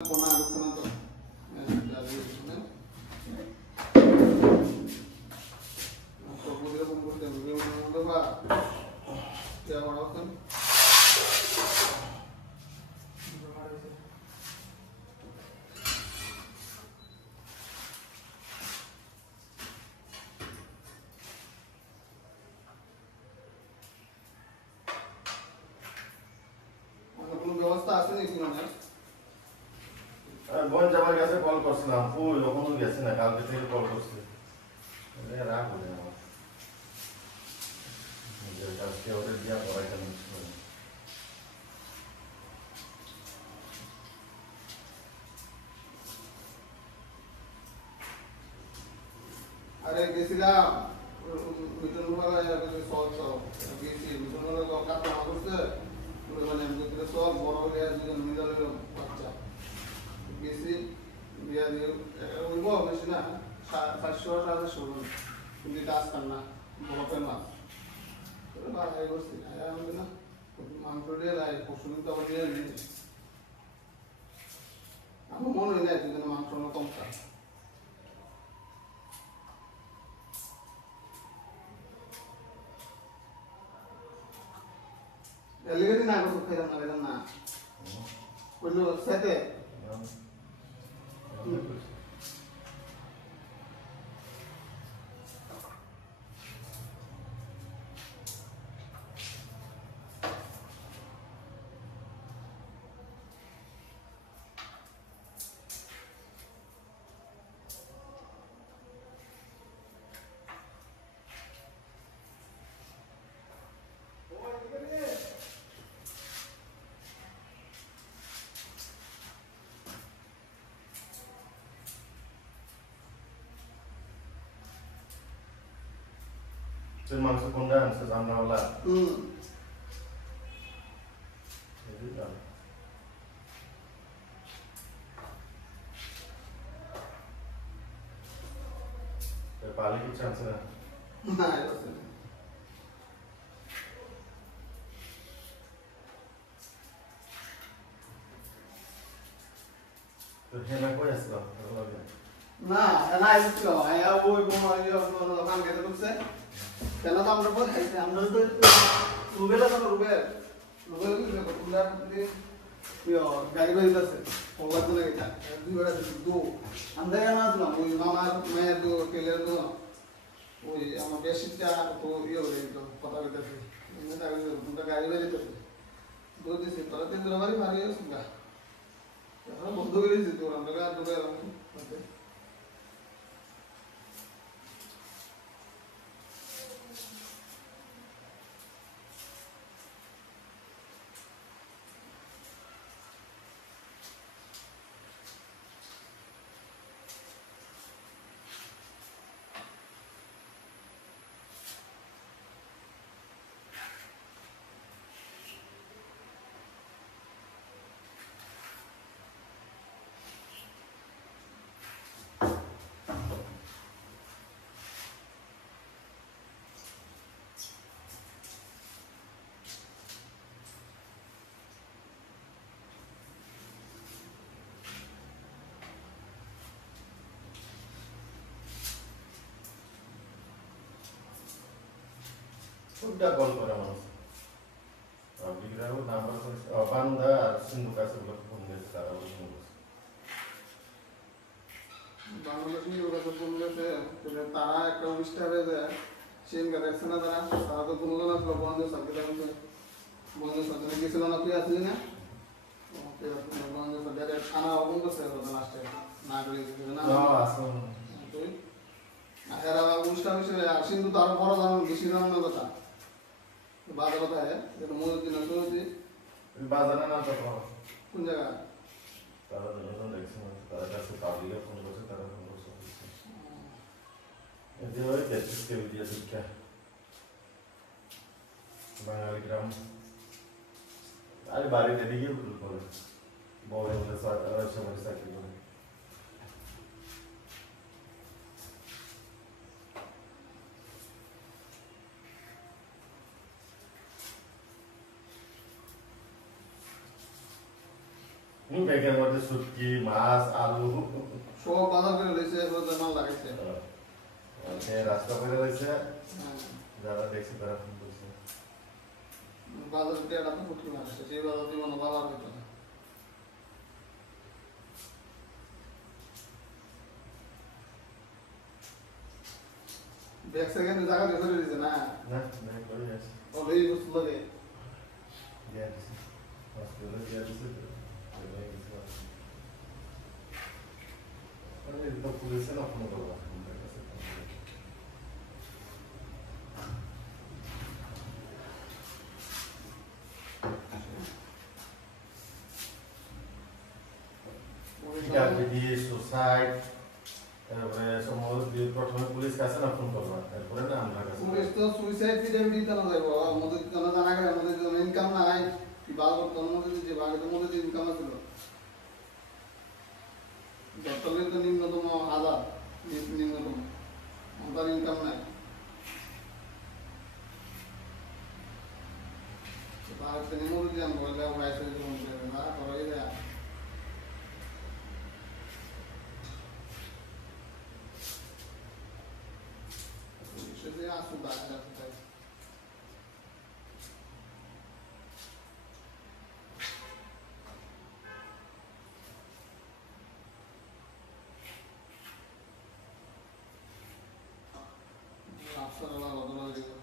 ব্যবস্থা আছে নাকি মানে বোন যাবার কাছে কল করছিলাম ওই ওখানে গেছে না কালকে থেকে কল করছে রাগ হলে আমার আজকে ওদের দিয়া পড়াইতে নিচ্ছিল আরে গেছিলাম মিটন ভাই সব গেছি মিটন ভাই কাজ করতে মানে সব বড় হয়ে দুজন মিলালে বাচ্চা গেছি বিয়া দিয়ে ওই বেশি না 700-750 কিন্তু কাজ কার না বড় পেন মাছ বাড়াই করছি আমি না মাংস দিয়ে লাই পশু কিন্তু আবার নিয়ে নিই আমার মনে হয় না দুজনে মাংস কম খায় Elegante na água do feirão, na verdade, na. Quando sete. Sen maksud kondan sesama wala. Jadi kan. Terpaling ki chance na. Nah, itu. তো হেনা কই আসলো না না আসলো আয়া ওই কোন দোকান গেতে ঢুকছে কেন তো আমরা বল আমরা তো রুবেলা তো রুবেল কি কুলার দিয়ে ইয়ো গাড়ি বাড়ি আছে ওবার তো লাগে দুই বেলা দু আমরা কেন আসলাম ওই মামার মায়ের দু কেলের দু ওই আমার বেশিটা তো ইয়ে হয়ে গেল কথা বলতেছে গাড়ি বাড়ি তো দু দিছে তোরা তিন বাড়ি ভারী আছে না বন্ধ করে দিয়েছি তোর আমরা দূরে Sudah call kora mas. Dikira number Panda sungguh kasih belum punya secara umum. Bangladeshi যোগাযোগ করলেতে তারা একটা অনুষ্ঠানে যায় সেন দেখছে না তারা তো দুজন আসলো বন্ধু সাথে বন্ধু সাথে গেছিল না তুই আসলি না বন্ধু সাথে খানা অবন্ধ করছে লাস্টে না করে না তুই এরা অনুষ্ঠান হিসেবে আসেন তো আরো বড় জানো বেশি জানানোর কথা বাজার কথা মজুর দিন বাজারে না তো কোন জায়গা তারা দুজন দেখছে তারা কাছে কাবিলে ফোন করছে তারা ফোন করছে এতে ওই দেশকে বিদ্যা শিক্ষা বাঙালি গ্রাম আরে বাড়িতে দিকে ভুল করে বড় হলে সবাই চাকরি করে ব্যাগের মধ্যে শুটকি মাছ আলু সব বাজার করে লইছে রোজ মাল লাগাইছে রাস্তা করে রয়েছে হ্যাঁ যারা দেখছে তারা ফোন করছে বাজার থেকে একটা তো পুটকি মাছ আসছে সেই বাজার দিয়ে মনে বাবার হইতো না ব্যাগ সেকেন্ড জায়গা দিয়ে ধরে দিয়েছে না না না করে আছে অলরেডি বস্তু লাগে দিয়া দিছে হসপিটালে দিয়া দিছে আরে তো পুলিশে না ফোন করবা ডায়াবেটি সুসাইড তারপরে সমস্ত প্রথমে পুলিশ কাছে না ফোন করবা তারপরে না আমরা কাছে পুলিশ তো সুইসাইড ফিডেভিট দিতে না যাইবো আমাদের তো না জানা গেলে আমাদের তো ইনকাম নাই কি বাল তোর মধ্যে যে বাগে তোর মধ্যে ইনকাম আছে যতলে তো নিম্নতম 1000 নিম্নতম আমাদের ইনকাম নাই বাগে তো নিম্নতম দিয়ে আমরা বললে ভাইসে জীবন দেবে না করাই দেয় সেটা আসু বাগে আসতে আফসার আল্লাহ বদলা দিবে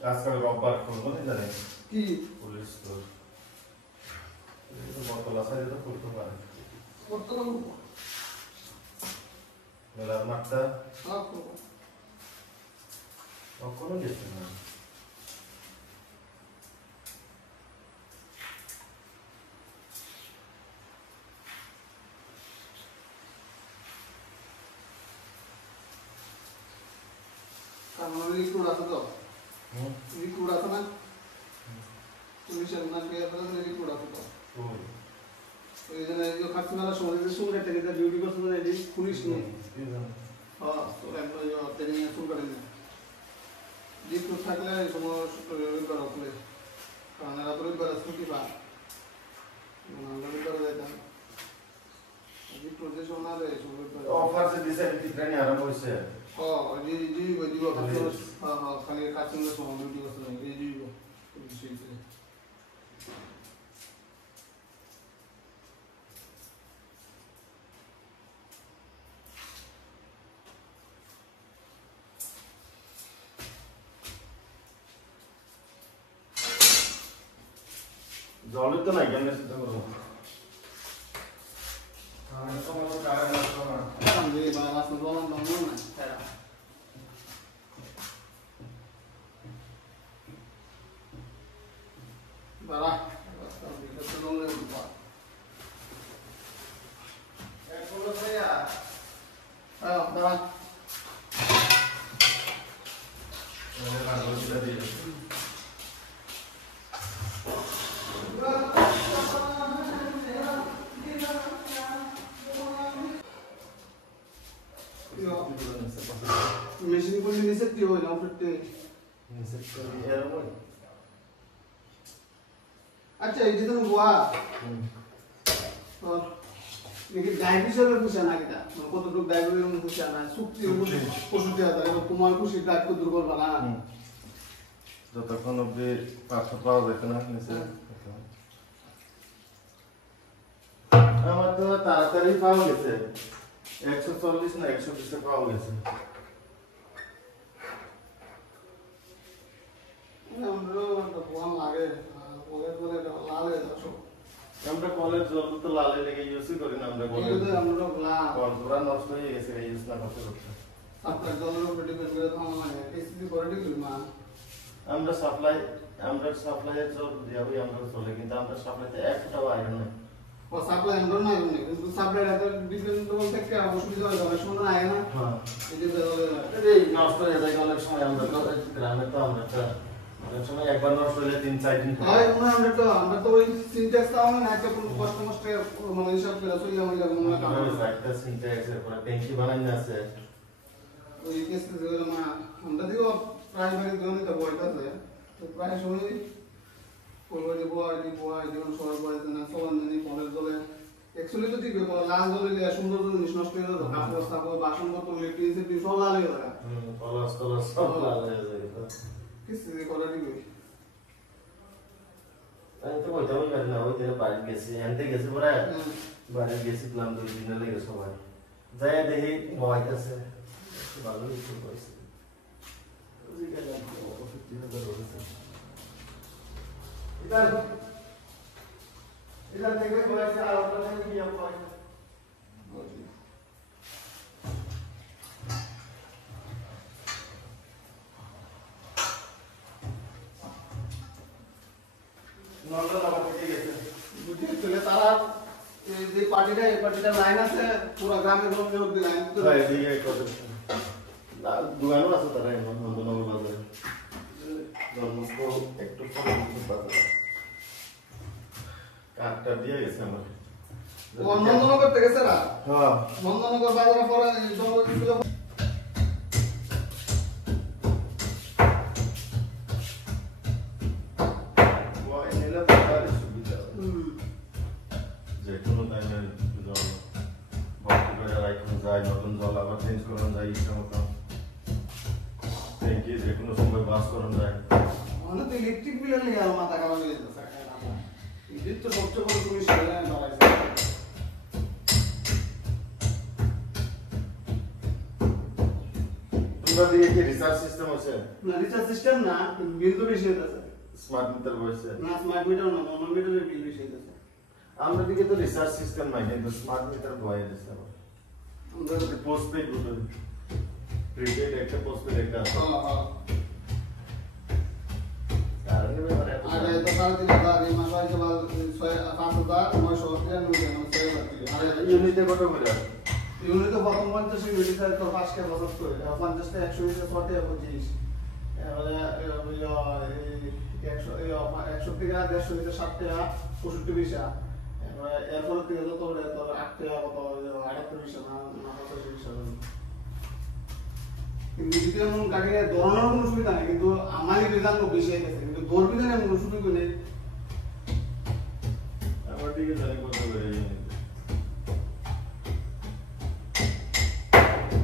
আজকাল রোববার খুলবো না জানেন কি পুলিশ তো এই তো বতলা সাইডে তো খুলতে পারে বর্তমান মেলার মাঠটা হ্যাঁ করবো কখনো গেছে না কারণ রিক্রুট আছে তো রিক্রুট আছে না পুলিশের নাকি আপনাদের রিক্রুট আছে তো ওই জন্য এই খাসি মেলা সময় শুনলে থেকে ডিউটি করছে না এই পুলিশ নেই হ্যাঁ তো একবার ট্রেনিং শুরু করে না রিক্রুট থাকলে এই সময় রবিবার অফলে কারণ এরা তো রবিবার ছুটি পায় রবিবার যেতাম রিক্রুট যে সময় না এই সময় অফার সে দিছে কি ট্রেনিং আরম্ভ হইছে খালি কাজ সময় ডিউটি করছে না এই দিব জলের তো নাই কেন চিন্তা করবো সমস্ত কারণ মেশিন করলে নিচে কি হয় না উঠতে আচ্ছা এই যে তুমি গোয়া দেখি ডায়াবেটিসের খুশি না কিটা কতটুকু ডায়াবেটিসের খুশি না চুক্তি ওষুধ দেওয়া যায় তোমার খুশি ডাক দূর করবা না যতক্ষণ অব্দি পাঁচশো পাওয়া যেত না নিচে আমার তো তাড়াতাড়ি পাওয়া গেছে 140 না 120 এ পাওয়া গেছে আমরা কলেজ জল তো লালে লেগে ইউজ করি না আমরা কলেজ কলরা নষ্ট হয়ে গেছে ইউজ না করতে করতে আপনার জলের উপর ডিপেন্ড করে তো আমার এসিডি করে দিল মা আমরা সাপ্লাইয়ের জল দিয়াবই আমরা চলে কিন্তু আমরা সাপ্লাইতে 1 টাকা আইরন নাই ও সাপ্লাই আমরা না এমনি কিন্তু সাপ্লাই এত ডিপেন্ড তো থেকে অসুবিধা হয় জলের সময় না আয় না হ্যাঁ এই যে এই নষ্ট হয়ে যায় অনেক সময় আমরা তো গ্রামে তো আমরা অনেক সময় একবার নষ্ট হলে 3-4 দিন হয় মনে আমরা তো ওই সিনট্যাক্স তাও না একটা কোনো কষ্ট মষ্টে মানে হিসাব করে চলে যাবো মনে না আমরা একটা সিনট্যাক্স এর পরে ট্যাঙ্কি বানানো আছে ওই কেসে যেগুলো মা আমরা দিও প্রাইমারি জোনে তো বইতাছে তো প্রায় সময় অলরেডি বয় যেমন সবার বয়সে না সবার জানি কলেজ জলে অ্যাকচুয়ালি তো ঠিক লাল জলে দেয়া সুন্দর জিনিস নষ্ট হয়ে যাবে কাপড় সাপড় বাসন বোতল লিপিস সব লাল হয়ে যাবে কলস সব লাল হয়ে যাবে কিছু করা দিবে আমি তো কইতামই পারি না ওই দিনে বাড়ি গেছি এনতে গেছি পরে বাড়ি গেছিলাম 2 দিন লেগে সবাই যায় দেখি বয়তাছে ভালো কিছু কইছে এটা দেখবে বয়সে আর ওটা থেকে কি হবে নন্দন আবার থেকে গেছে বুঝি চলে তারা এই যে পার্টিটা লাইন আছে পুরো গ্রামের লোক অব্দি লাইন তো ভাই দিকে কত দোকানও আছে তারা নন্দনগর বাজারে জন্মস্ত একটু বাজারে কাটটা দিয়ে গেছে আমার নন্দনগর থেকে গেছে না হ্যাঁ নন্দনগর বাজারে পরে জঙ্গল যে কোনো টাইমে জল ভর্তি করে রাখুন যায় নতুন জল আবার চেঞ্জ করানো যায় ইচ্ছা মতো ট্যাঙ্কি যে কোনো সময় বাস করানো যায় মানে তো ইলেকট্রিক বিলের নিয়ে আর মাথা কামাই হয়ে যেতেছে ইলেকট্রিক তো সবচেয়ে বড় তুমি সেটা বাড়াইছে তোমরা দিকে কি রিচার্জ সিস্টেম আছে না রিচার্জ সিস্টেম না বিল তো বেশি হইতাছে স্মার্ট মিটার বসে না স্মার্ট মিটার না নর্মাল মিটারের বিল বেশি হইতাছে আমরা দিকে তো রিচার্জ সিস্টেম নাই কিন্তু স্মার্ট মিটার বয়ে দিছে আমরা পোস্টপেড বুঝো প্রিপেড একটা পোস্টপেড একটা কারণ কি ব্যাপারে আগে তো কাল দিন দাঁড় এই মাস হইছে বাল 5,900 টাকা নিয়ে গেল 6,000 আরে ইউনিটে কত করে ইউনিট তো প্রথম 50 ইউনিট তো 5 কে বছর করে 50 টা 100 ইউনিট 60 টাকা 25 এবারে এই 100 টাকা 150 ইউনিট 60 টাকা 65 পয়সা এরপর থেকে তো তোর 8 টাকা কত 78 পয়সা না 85 পয়সা কিন্তু যদি এমন কাটিয়ে ধরনের কোনো সুবিধা নেই কিন্তু আমারই বিধান বেশি হয়ে গেছে কিন্তু দৌড় বিধানে কোনো সুবিধা নেই আমার দিকে জানি কত করে ইউনিট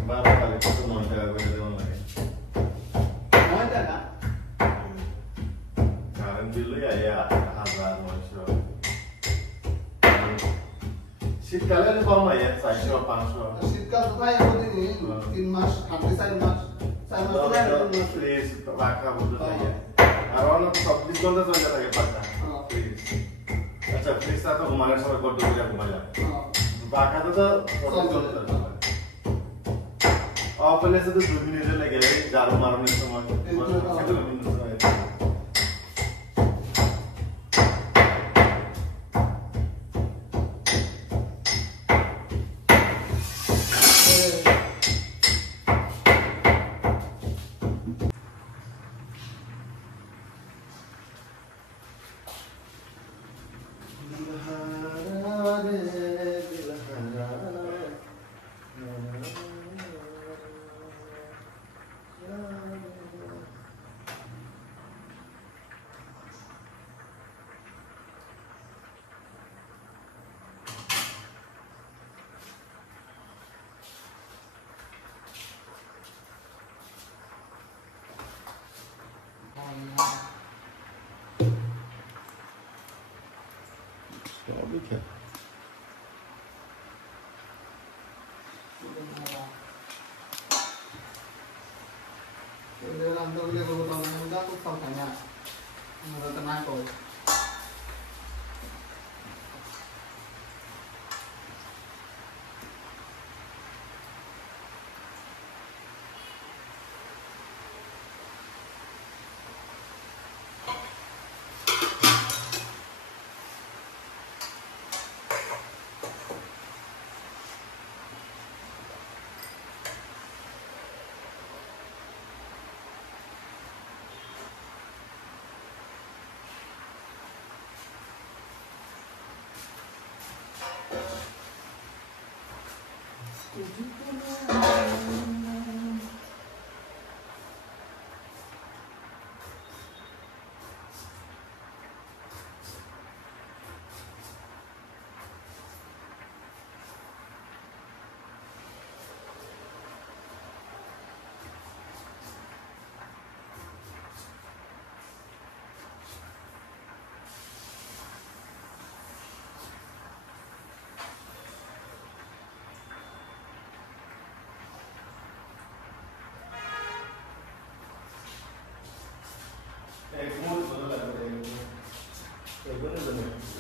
12 টাকা কত 9 টাকা করে দেওয়া লাগে 9 টাকা কারণ বিলই আয়া 1900 শীতকালে কম হয় 400 500 শীতকাল তো প্রায় প্রতিদিন 3 মাস 4 মাস 4 মাস প্লিজ পাখা বলতে থাকে আর অনেক 24 ঘন্টা চলে থাকে পাখা প্লিজ আচ্ছা প্লিজ তা তো ঘুমানোর সময় বড্ড করে ঘুমাইলা পাখা তো 24 ঘন্টা চলে অফ হলে শুধু 2 মিনিট লেগে যায় জারু মারানোর সময় ठीक है Dia orang tu boleh berhutang dengan muda tu tak tanya. Muda tenang kau.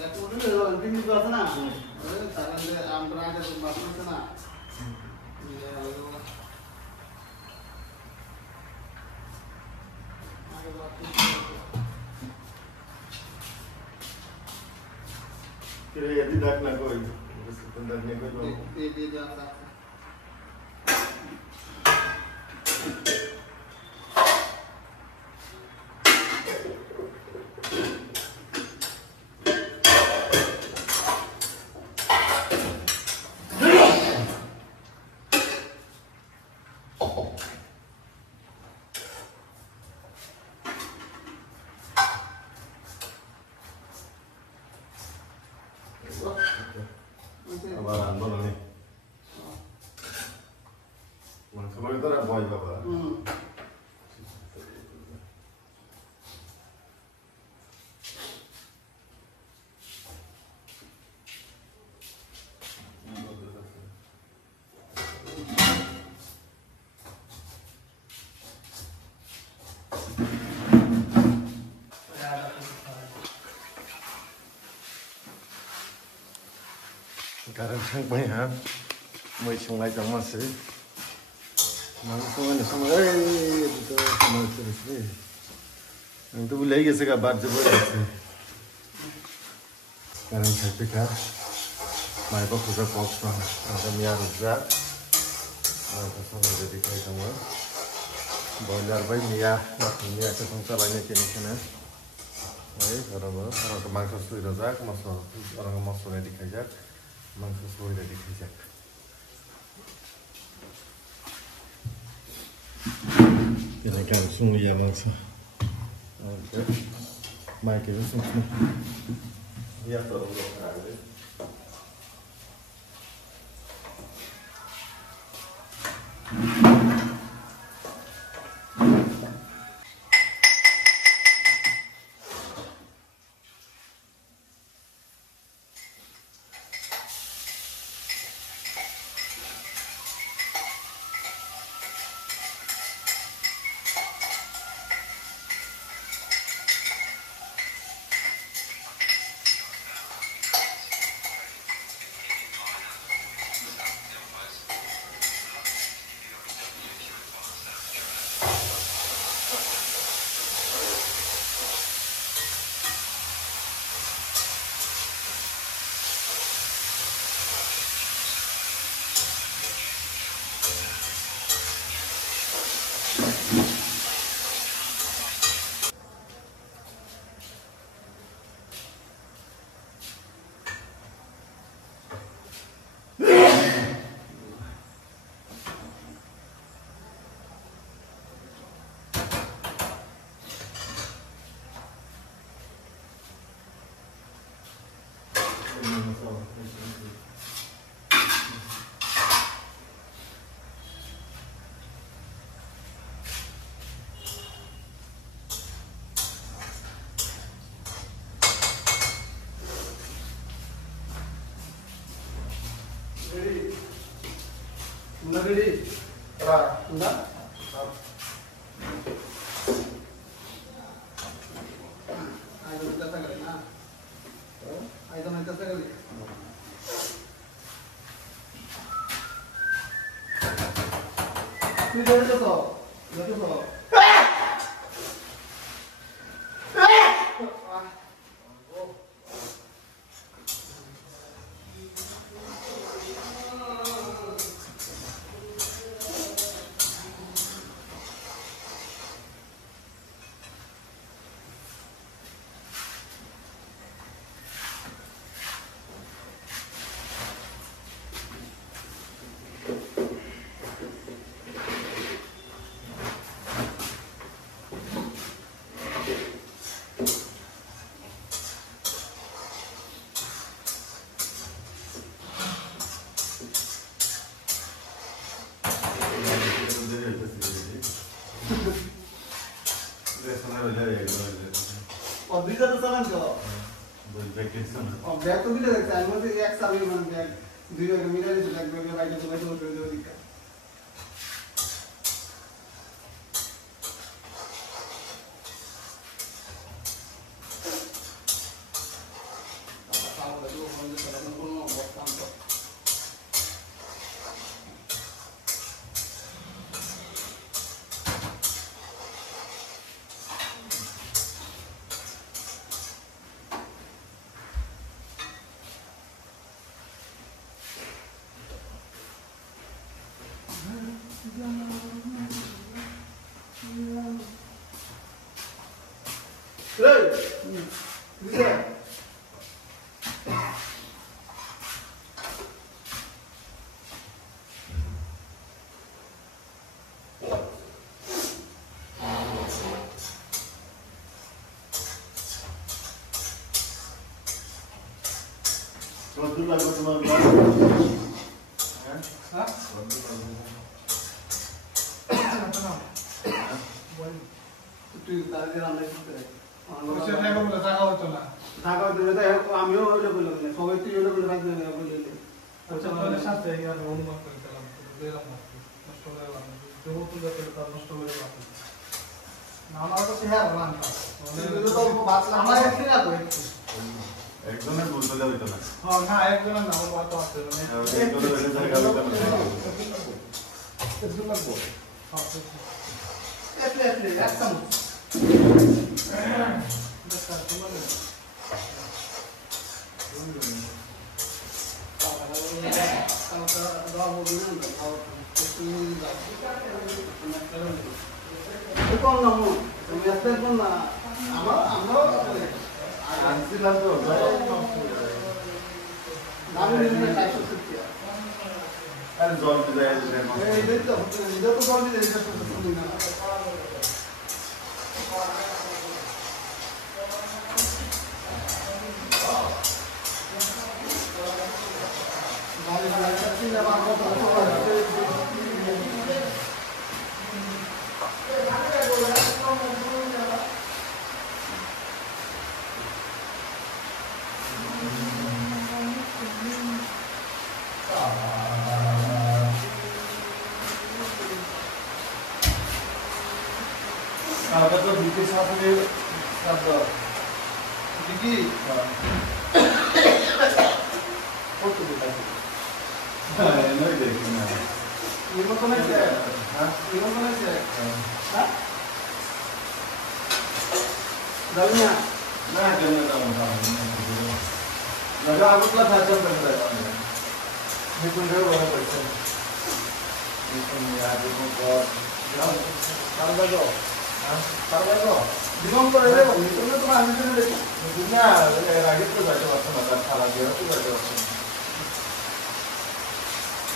Aku dulu kalau tim itu sana, sekarang dia amperan ada masuk sana. Iya, lalu. Kira ya tidak nak koi, sebenarnya koi. Tidak ada. Abaran mana ni? Masa mana tu nak boy bapa? Sekarang sang banyak, mai sungai sama sih. Langsung ni sama, itu sama sih. Yang tu boleh lagi sekarang baca boleh sih. Sekarang saya pikir, mai bawa juga box lah. Ada miar uzak, ada sama jadi kayak sama. Boiler bayi miar, miar tu sangka banyak jenis kan. orang mangsa suwi rozak, orang masuk di kajak, mangsa suwi di kajak. Ini kan sungguh ya mangsa. Oke, mic itu sungguh. Ya tolong ada. Una ready? Una? I don't know that again. I don't know that again. Please let us go. Let us go. और बीजा तो सामान को bag तो भी ले सकता है मुझे एक साल में मैंने बैग दीदी का मिला नहीं बैग बैग बैग तो बैग तो दिक्कत Quanto lagos tu mau? Hah? তুই তাদের রান্না করতে বসে থাকো বলে টাকা হতো না টাকা দিলে তো আমিও হইলে বলে সবাই তুই হইলে বলে রাখবে বলে আচ্ছা তাহলে সাথে ইয়ার অনুমান করে দিলাম দিলাম নষ্ট হয়ে গেল দেবো তো যাতে তার নষ্ট হয়ে গেল না আমার তো হ্যাঁ বলান না তুই তো বাস আমার একটু না কই একজনের বলতে হইতো না হ্যাঁ না একজন না আমার বাবা তো আছে একজনের হইলে জায়গা হইতো না একটু লাগবো হ্যাঁ এটলে এক চামচ দেখা তোমার কম না তুমি আসতে কোন না আমরা আনছিলাম তো আমি নিয়ে 460 আরে জল দিতে যায় এই দেখো যত জল দিলে এটা শুনবি না Ada tuh bikin satu di satu. Diki. Foto kita. Nah, ini deh gimana? Ini mau kemana sih? Hah? Ini mau kemana sih? Hah? Dalamnya? Nah, jangan tahu-tahu. Naga aku telah saja berada. Ini pun dia orang persen. Ini pun ya, ini pun kok. Kalau begitu. Kalau Dimana kau ada? Itu tu mana ada tu? Dunia, lagi tu baca waktu makan salah dia tu baca waktu.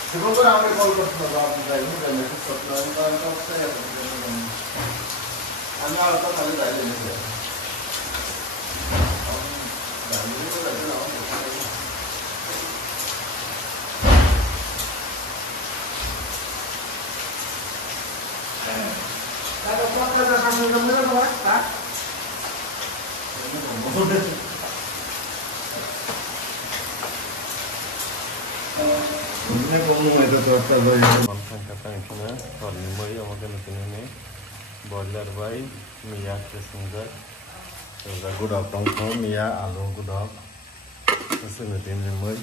Sebelum kau ramai call kerja bawa kita ini dan itu setelah itu kan saya hanya alat kali dah ini dia. Dan ini tu dah jelas. Kalau kau ada kamu mana tu? Hah? Ini kau mau itu tu apa angkatan warna mai amakan ini boiler by Mia passenger so good up from Mia alo good up asal tim mai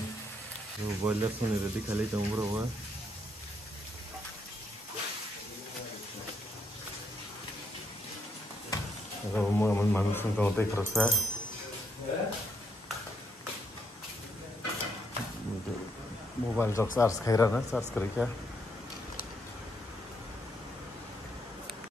boiler pun ready kali tunggu berapa kalau mau manusia kalau tak kerasa mobile जब charge खाइरहन charge गरेका